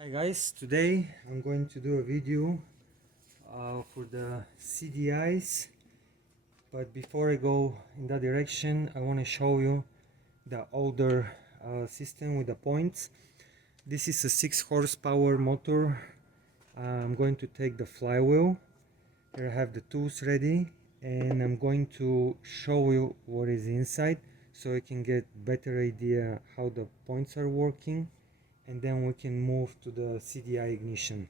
Hi guys, today I'm going to do a video for the CDIs, but before I go in that direction I want to show you the older system with the points. This is a 6 horsepower motor. I'm going to take the flywheel. Here I have the tools ready and I'm going to show you what is inside so you can get better idea how the points are working, and then we can move to the CDI ignition.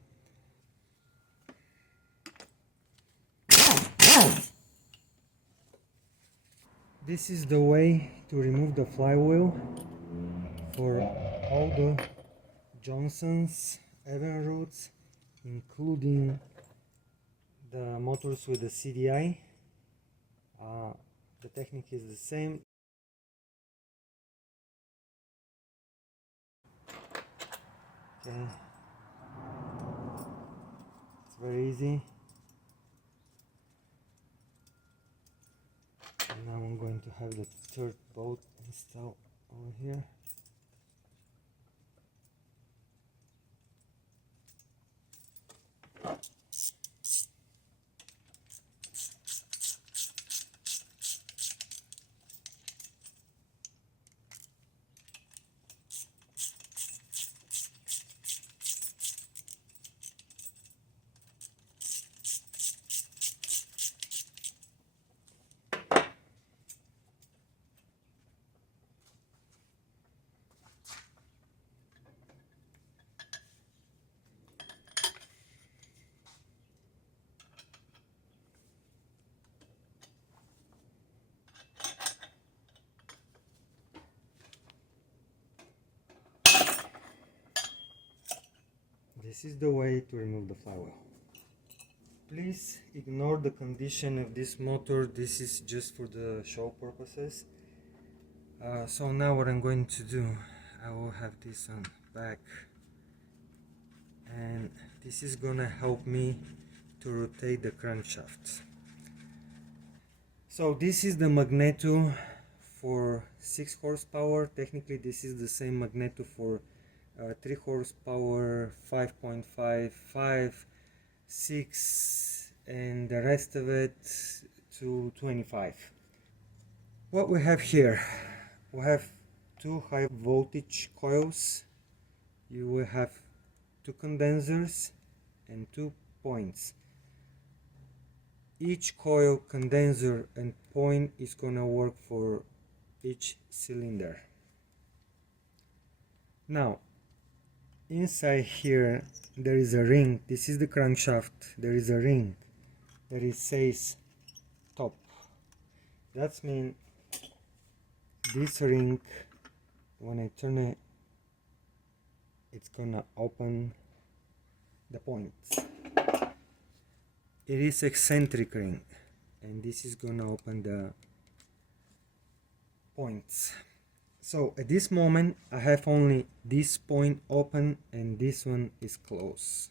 This is the way to remove the flywheel for all the Johnsons, Evinrudes, including the motors with the CDI. The technique is the same. Okay. It's very easy. And now I'm going to have the third bolt installed over here. This is the way to remove the flywheel. Please ignore the condition of this motor. This is just for the show purposes. So now what I'm going to do, I will have this on back, and this is gonna help me to rotate the crankshaft. So this is the magneto for 6 horsepower. Technically this is the same magneto for 3 horsepower, 5.5, 5, 6, and the rest of it to 25. What we have here, we have 2 high voltage coils. You will have 2 condensers and 2 points. Each coil, condenser and point is gonna work for each cylinder. Now inside here there is a ring. This is the crankshaft. There is a ring that it says top. That means this ring, when I turn it, it's gonna open the points. It is eccentric ring, and this is gonna open the points. So at this moment I have only this point open and this one is closed.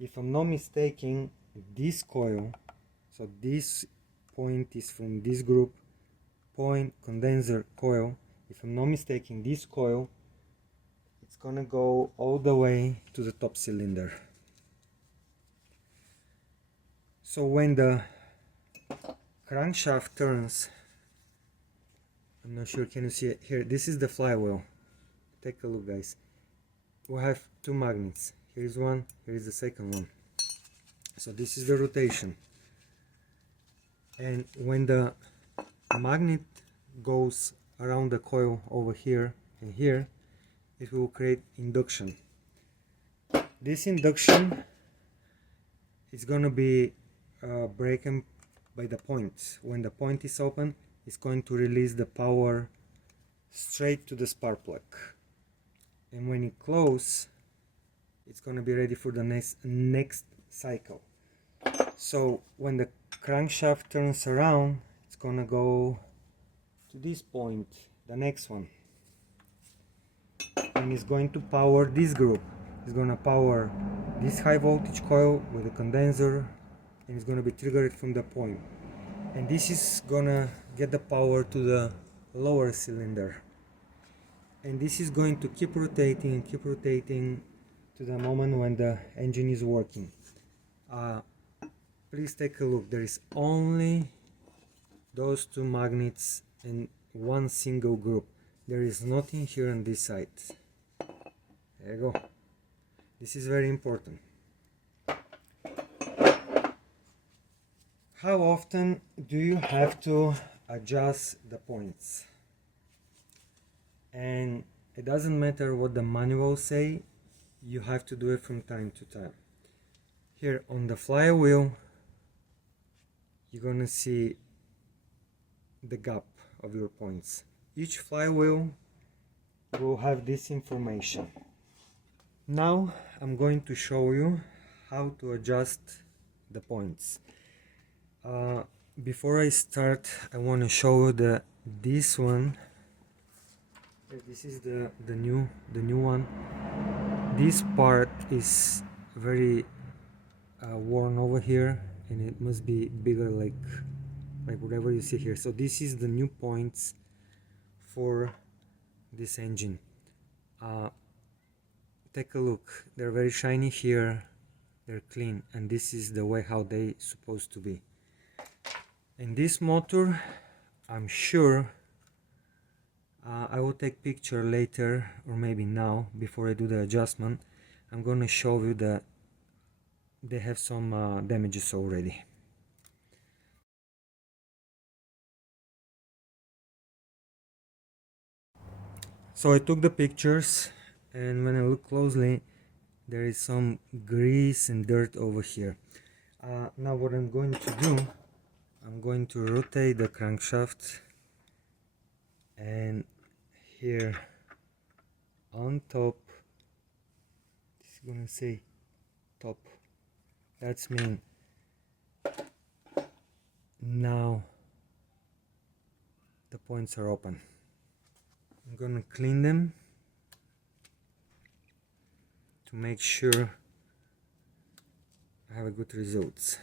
If I'm not mistaken, this coil, so this point is from this group, point, condenser, coil. If I'm not mistaken, this coil, it's gonna go all the way to the top cylinder. So when the crankshaft turns, I'm not sure, can you see it here? This is the flywheel. Take a look, guys. We have 2 magnets. Here's one, here's the second one. So this is the rotation. And when the magnet goes around the coil over here and here, it will create induction. This induction is gonna be broken by the point. When the point is open, it's going to release the power straight to the spark plug, and when it closes, it's going to be ready for the next cycle. So when the crankshaft turns around, it's going to go to this point, the next one, and it's going to power this group. It's going to power this high voltage coil with the condenser, and it's going to be triggered from the point. And this is gonna get the power to the lower cylinder, and this is going to keep rotating to the moment when the engine is working. Please take a look. There is only those two magnets in one single group. There is nothing here on this side. There you go. This is very important. How often do you have to adjust the points? And it doesn't matter what the manual say, you have to do it from time to time. Here on the flywheel, you're gonna see the gap of your points. Each flywheel will have this information. Now I'm going to show you how to adjust the points. Before I start, I want to show you this one. This is the new one. This part is very worn over here, and it must be bigger, like whatever you see here. So this is the new points for this engine. Take a look. They're very shiny here. They're clean, and this is the way how they supposed to be. In this motor, I'm sure I will take picture later, or maybe now, before I do the adjustment. I'm gonna show you that they have some damages already. So I took the pictures, and when I look closely, there is some grease and dirt over here. Now what I'm going to do, I'm going to rotate the crankshaft, and here on top, it's gonna say top. That's mean now the points are open. I'm gonna clean them to make sure I have a good results.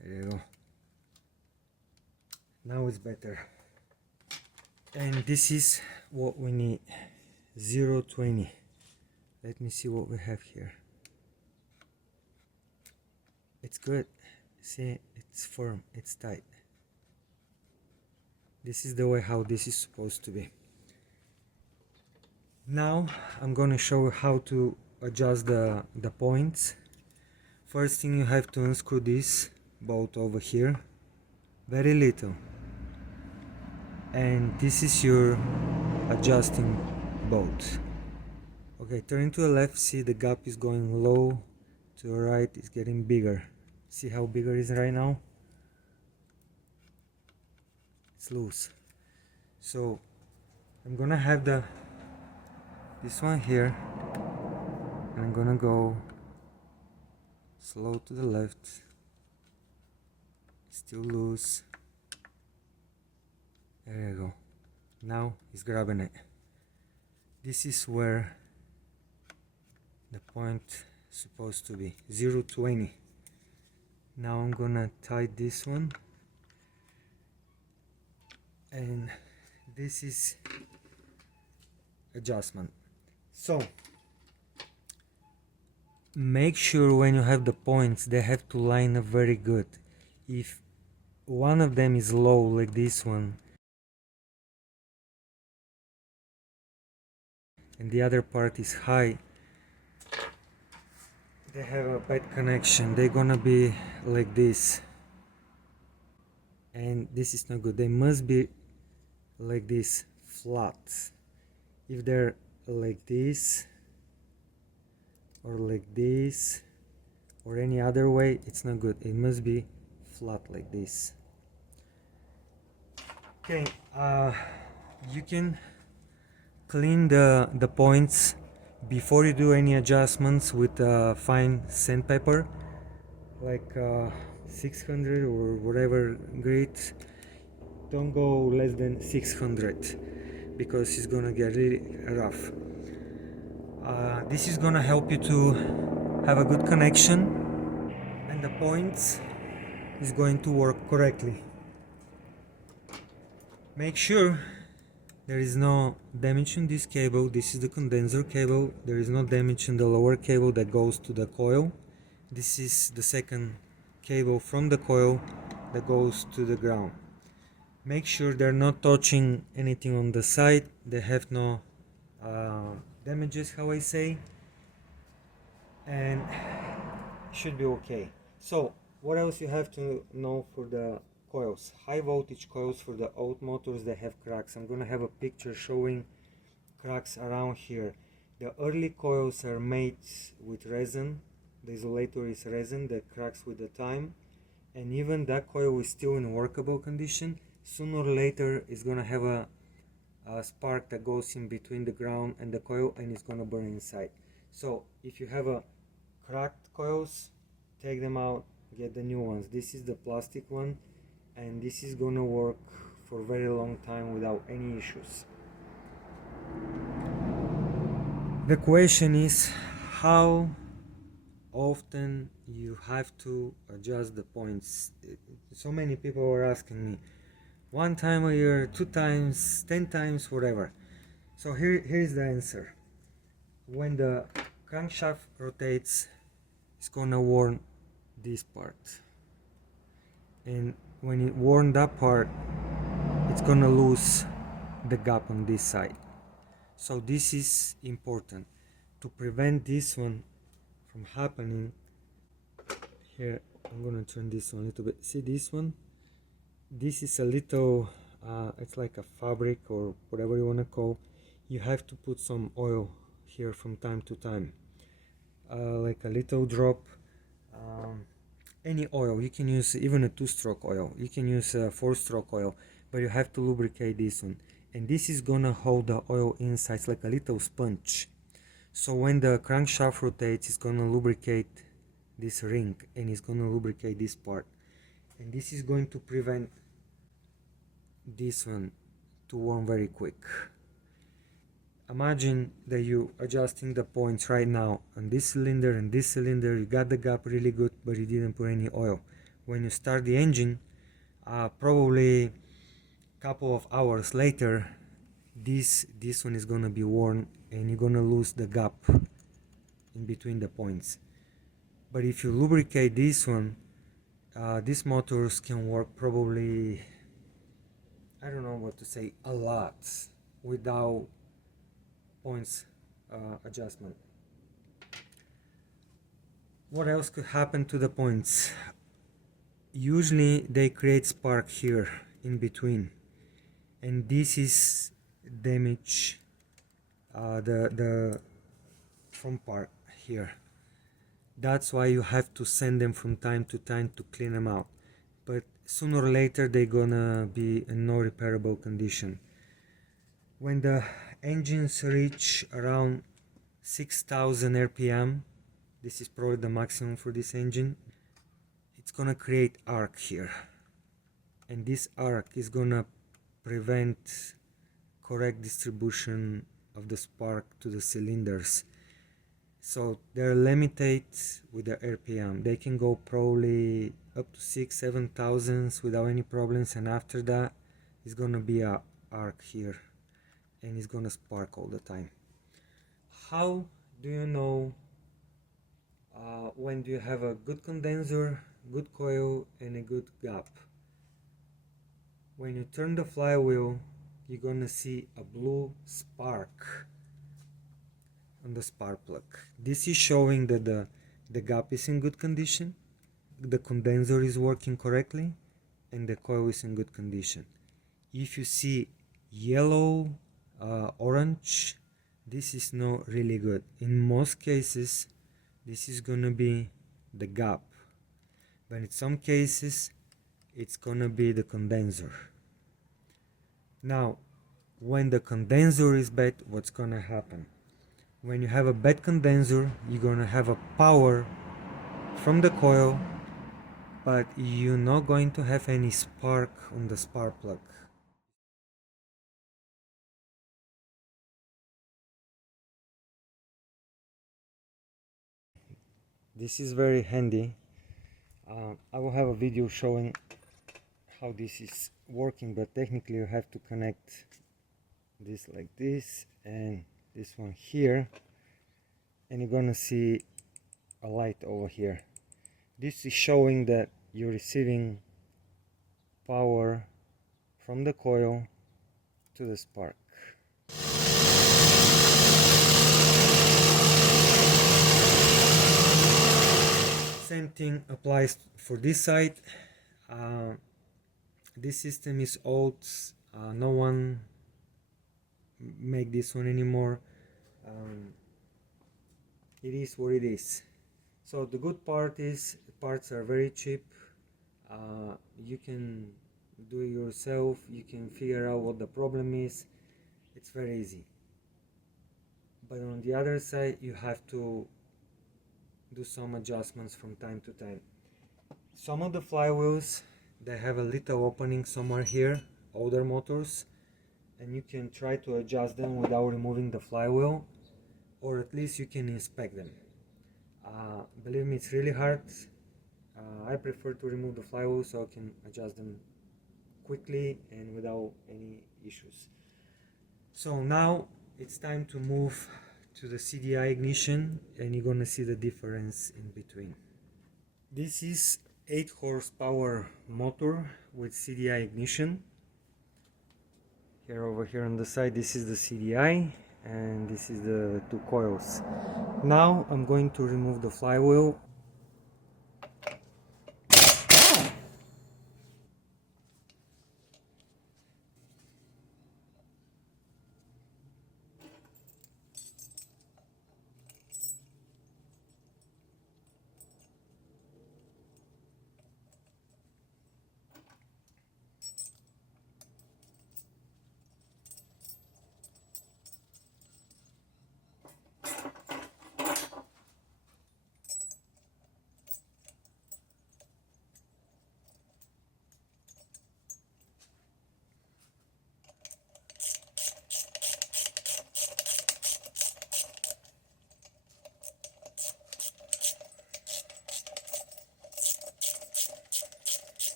There you go. Now it's better. And this is what we need. 0.20. Let me see what we have here. It's good. See, it's firm, it's tight. This is the way how this is supposed to be. Now I'm gonna show you how to adjust the points. First thing, you have to unscrew this bolt over here, very little, and this is your adjusting bolt. Okay, turn to the left. See, the gap is going low. To the right, it's getting bigger. See how bigger it is right now? It's loose. So I'm gonna have this one here, and I'm gonna go slow to the left. Still loose. There you go. Now it's grabbing it. This is where the point is supposed to be. 0.20. Now I'm gonna tie this one, and this is adjustment. So make sure when you have the points, they have to line up very good. If one of them is low, like this one, and the other part is high, they have a bad connection. They're gonna be like this, and this is not good. They must be like this, flat. If they're like this, or like this, or any other way, it's not good. It must be flat like this. Okay, you can clean the points before you do any adjustments with fine sandpaper, like 600 or whatever grade. Don't go less than 600 because it's gonna get really rough. This is gonna help you to have a good connection, and the points is going to work correctly. Make sure There is no damage in this cable. This is the condenser cable. There is no damage in the lower cable that goes to the coil. This is the second cable from the coil that goes to the ground. Make sure they're not touching anything on the side. They have no damages, how I say, and should be okay. So what else you have to know for the coils? High voltage coils for the old motors that have cracks. I'm gonna have a picture showing cracks around here. The early coils are made with resin. The isolator is resin that cracks with the time, and even that coil is still in workable condition. Sooner or later it's gonna have a spark that goes in between the ground and the coil, and it's gonna burn inside. So if you have a cracked coils, take them out, get the new ones. This is the plastic one, and this is gonna work for a very long time without any issues. The question is how often you have to adjust the points. So many people are asking me, 1 time a year, 2 times, 10 times, whatever. So here's the answer. When the crankshaft rotates, it's gonna warn this part, and when it warns that part, it's gonna lose the gap on this side. So this is important to prevent this one from happening. Here I'm gonna turn this one a little bit. See this one? This is a little it's like a fabric or whatever you want to call. You have to put some oil here from time to time, like a little drop. Any oil, you can use even a 2-stroke oil, you can use a 4-stroke oil, but you have to lubricate this one, and this is gonna hold the oil inside. It's like a little sponge. So when the crankshaft rotates, it's gonna lubricate this ring, and it's gonna lubricate this part, and this is going to prevent this one to warm very quick. Imagine that you adjusting the points right now on this cylinder and this cylinder. You got the gap really good, but you didn't put any oil. When you start the engine, probably a couple of hours later, this one is gonna be worn, and you're gonna lose the gap in between the points. But if you lubricate this one, these motors can work probably, I don't know what to say, a lot without points adjustment. What else could happen to the points? Usually they create spark here in between, and this is damage the front part here. That's why you have to send them from time to time to clean them out, but sooner or later they're gonna be in no repairable condition. When the engines reach around 6,000 RPM, this is probably the maximum for this engine, it's gonna create arc here, and this arc is gonna prevent correct distribution of the spark to the cylinders. So they're limited with the RPM. They can go probably up to 6,000-7,000 without any problems, and after that it's gonna be a arc here, and it's gonna spark all the time. How do you know when do you have a good condenser, good coil, and a good gap? When you turn the flywheel, you're gonna see a blue spark on the spark plug. This is showing that the gap is in good condition, the condenser is working correctly, and the coil is in good condition. If you see yellow, orange, this is not really good. In most cases this is gonna be the gap, but in some cases it's gonna be the condenser. Now when the condenser is bad, what's gonna happen? When you have a bad condenser, you're gonna have a power from the coil, but you're not going to have any spark on the spark plug. This is very handy. I will have a video showing how this is working, but technically you have to connect this like this, and this one here, and you're gonna see a light over here. This is showing that you're receiving power from the coil to the spark. Same thing applies for this side. This system is old. No one make this one anymore. It is what it is. So the good part is parts are very cheap. You can do it yourself. You can figure out what the problem is. It's very easy. But on the other side, you have to do some adjustments from time to time. Some of the flywheels, they have a little opening somewhere here, older motors, and you can try to adjust them without removing the flywheel, or at least you can inspect them. Believe me, it's really hard. I prefer to remove the flywheel so I can adjust them quickly and without any issues. So now it's time to move to the CDI ignition, and you're gonna see the difference in between. This is 8 horsepower motor with CDI ignition. Here, over here on the side, this is the CDI, and this is the 2 coils. Now I'm going to remove the flywheel.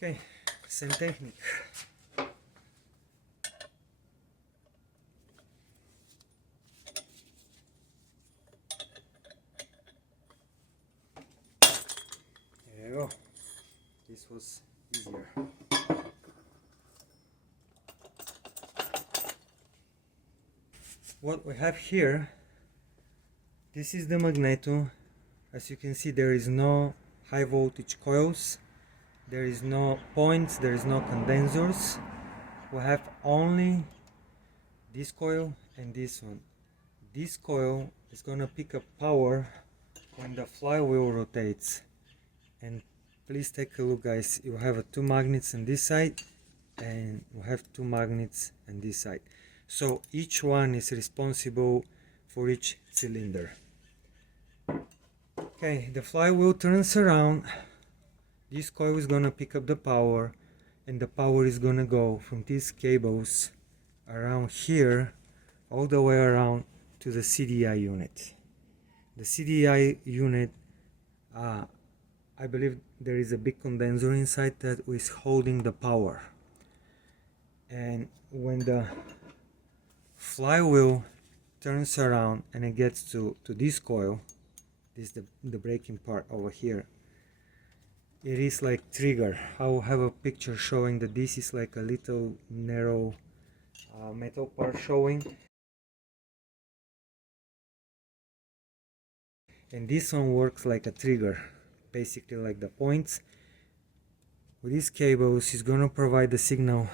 Okay, same technique. There you go. This was easier. What we have here, this is the magneto. As you can see, there is no high voltage coils. There is no points, there is no condensers. We have only this coil and this one. This coil is gonna pick up power when the flywheel rotates. And please take a look, guys. You have 2 magnets on this side, and we have 2 magnets on this side. So each one is responsible for each cylinder. Okay, the flywheel turns around. This coil is gonna pick up the power, and the power is gonna go from these cables around here all the way around to the CDI unit. The CDI unit, I believe there is a big condenser inside that is holding the power. And when the flywheel turns around and it gets to this coil, this is the braking part over here, it is like trigger. I will have a picture showing that this is like a little narrow metal part showing, and this one works like a trigger, basically like the points. With these cables is gonna provide the signal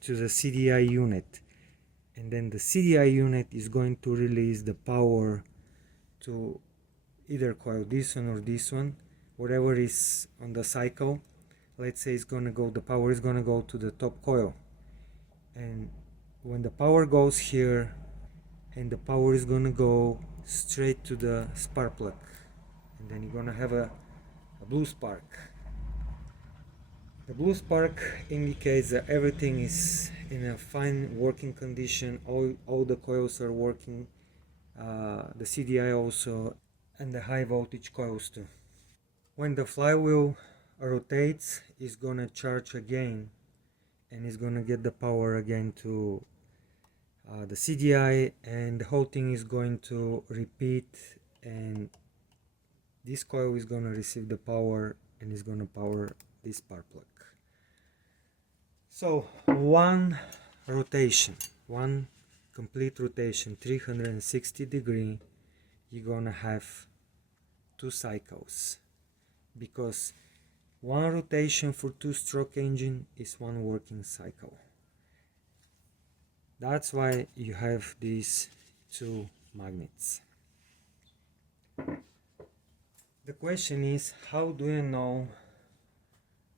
to the CDI unit, and then the CDI unit is going to release the power to either coil, this one or this one, whatever is on the cycle. Let's say it's gonna go, the power is gonna go to the top coil, and when the power goes here, and the power is gonna go straight to the spark plug, and then you're gonna have a blue spark. The blue spark indicates that everything is in a fine working condition, all the coils are working, the CDI also, and the high voltage coils too. When the flywheel rotates, it's gonna charge again and it's gonna get the power again to the CDI, and the whole thing is going to repeat, and this coil is gonna receive the power and is gonna power this spark plug. So one rotation, one complete rotation, 360 degree, you're gonna have 2 cycles, because one rotation for 2-stroke engine is 1 working cycle. That's why you have these 2 magnets. The question is, how do you know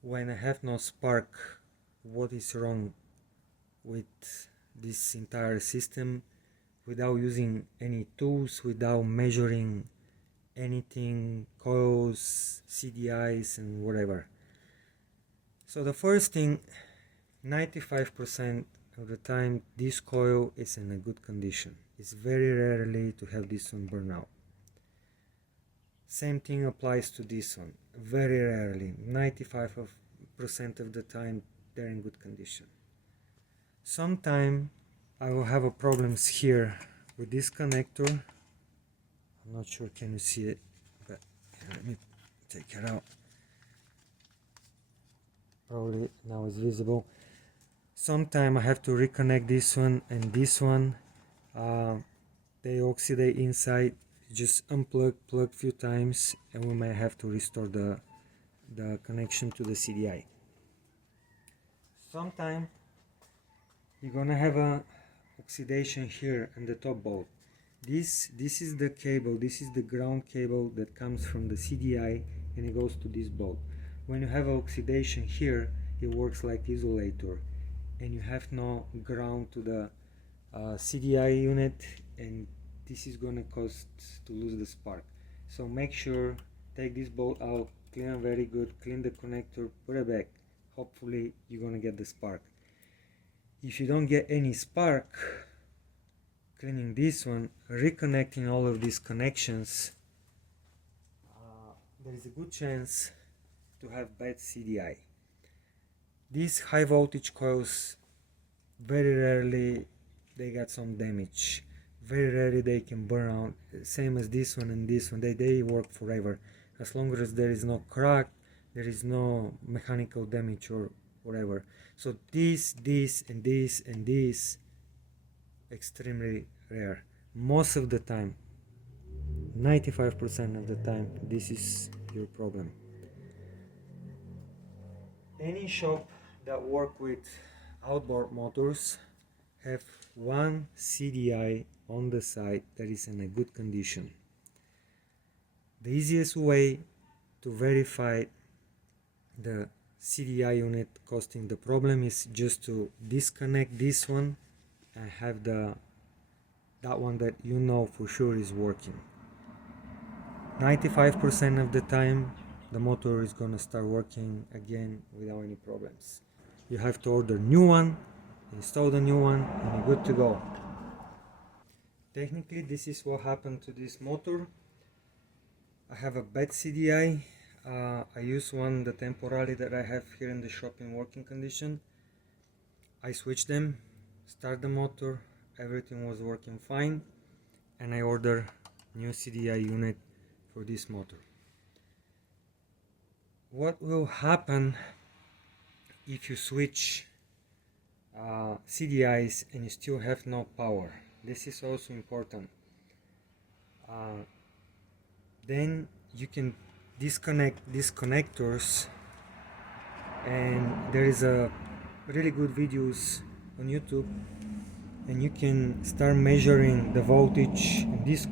when I have no spark what is wrong with this entire system, without using any tools, without measuring anything, coils, CDIs and whatever? So the first thing, 95% of the time this coil is in a good condition. It's very rarely to have this one burn out. Same thing applies to this one, very rarely, 95% of the time they're in good condition. Sometime I will have a problems here with this connector. I'm not sure can you see it, but let me take it out. Probably now it's visible. Sometime I have to reconnect this one and this one. They oxidate inside. Just unplug, plug few times, and we might have to restore the connection to the CDI. Sometime you're gonna have a oxidation here on the top bolt. This is the cable, this is the ground cable that comes from the CDI and it goes to this bolt. When you have oxidation here, it works like isolator, and you have no ground to the CDI unit, and this is gonna cause to lose the spark. So make sure, take this bolt out, clean it very good, clean the connector, put it back. Hopefully you're gonna get the spark. If you don't get any spark, cleaning this one, reconnecting all of these connections, there is a good chance to have bad CDI. These high voltage coils, very rarely they got some damage. Very rarely they can burn out, same as this one and this one, they work forever. As long as there is no crack, there is no mechanical damage or whatever. So this and this and this, extremely rare. Most of the time, 95% of the time, this is your problem. Any shop that work with outboard motors have one CDI on the side that is in a good condition. The easiest way to verify the CDI unit causing the problem is just to disconnect this one and have that one that you know for sure is working. 95% of the time the motor is gonna start working again without any problems. You have to order new one, install the new one, and you're good to go. Technically this is what happened to this motor. I have a bad CDI. I use one, the temporary that I have here in the shop, in working condition. I switched them, start the motor, everything was working fine, and I order new CDI unit for this motor. What will happen if you switch CDIs and you still have no power? This is also important. Then you can disconnect these connectors, and there is a really good videos on YouTube, and you can start measuring the voltage in this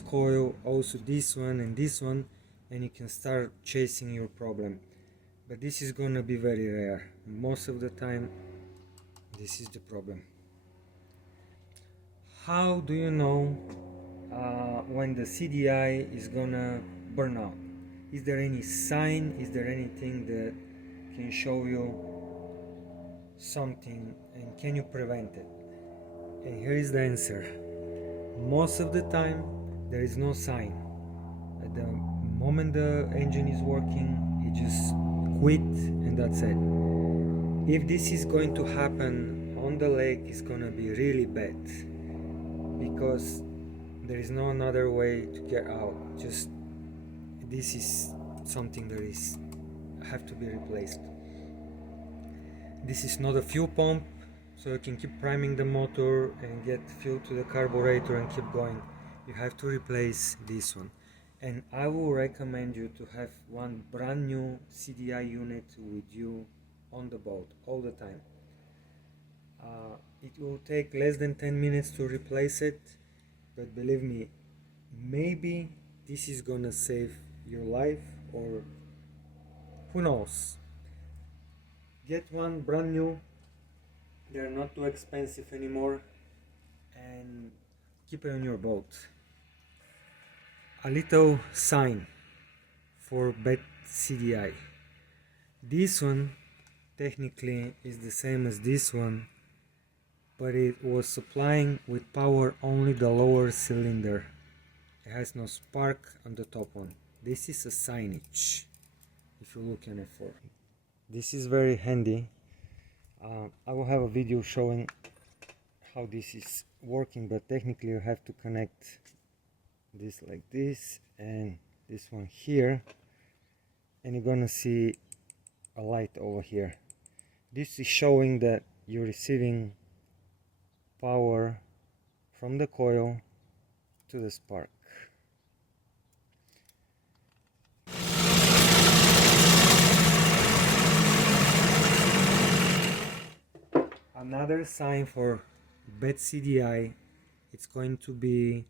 coil, also this one and this one, and you can start chasing your problem. But this is gonna be very rare. Most of the time this is the problem. How do you know when the CDI is gonna burn out? Is there any sign? Is there anything that can show you something and can you prevent it. And here is the answer. Most of the time there is no sign. At the moment the engine is working, it just quit and that's it. If this is going to happen on the leg, it's gonna be really bad, because there is no another way to get out. Just this is something that is have to be replaced. This is not a fuel pump, so you can keep priming the motor and get fuel to the carburetor and keep going. You have to replace this one. And I will recommend you to have one brand new CDI unit with you on the boat all the time. It will take less than 10 minutes to replace it, but believe me, maybe this is gonna save your life, or who knows. Get one brand new, they're not too expensive anymore, and keep it on your boat. A little sign for bad CDI. This one technically is the same as this one, but it was supplying with power only the lower cylinder. It has no spark on the top one. This is a signage if you look on it for. This is very handy. I will have a video showing how this is working, but technically you have to connect this like this and this one here, and you're gonna see a light over here. This is showing that you're receiving power from the coil to the spark. Another sign for bad CDI, it's going to be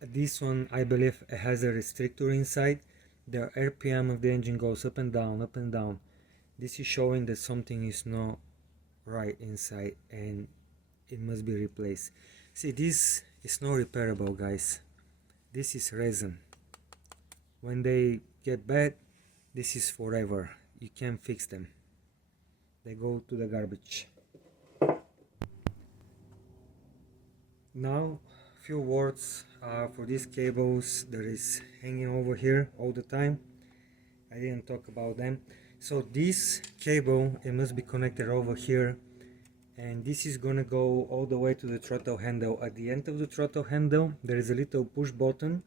this one. I believe it has a restrictor inside. The RPM of the engine goes up and down, up and down. This is showing that something is not right inside and it must be replaced. See, this is not repairable, guys. This is resin. When they get bad, this is forever. You can't fix them. They go to the garbage. Now, few words for these cables that is hanging over here all the time. I didn't talk about them. So this cable, it must be connected over here, and this is gonna go all the way to the throttle handle. At the end of the throttle handle there is a little push button.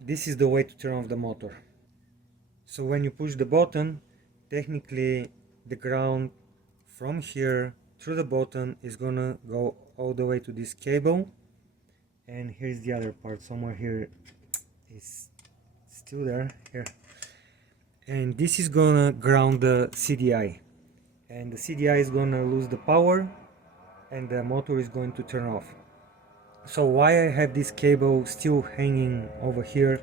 This is the way to turn off the motor. So when you push the button, technically the ground from here through the button is gonna go all the way to this cable, and here's the other part somewhere here. It's still there here, and this is gonna ground the CDI, and the CDI is gonna lose the power and the motor is going to turn off. So why I have this cable still hanging over here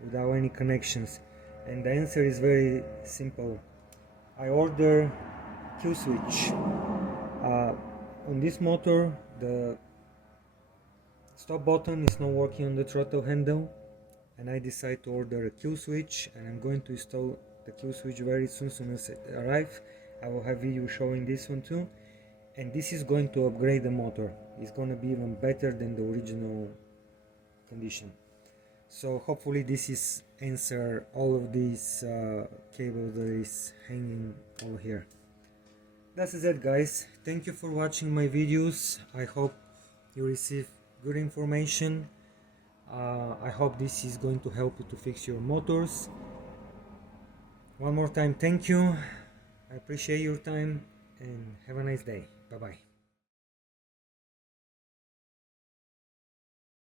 without any connections? And the answer is very simple. I order kill switch. On this motor the stop button is not working on the throttle handle, and I decide to order a kill switch, and I'm going to install the kill switch very soon as it arrives. I will have video showing this one too, and this is going to upgrade the motor. It's going to be even better than the original condition. So hopefully this is answer all of these cables that is hanging over here. That's it, guys. Thank you for watching my videos. I hope you receive good information. I hope this is going to help you to fix your motors. One more time, thank you. I appreciate your time and have a nice day. Bye bye.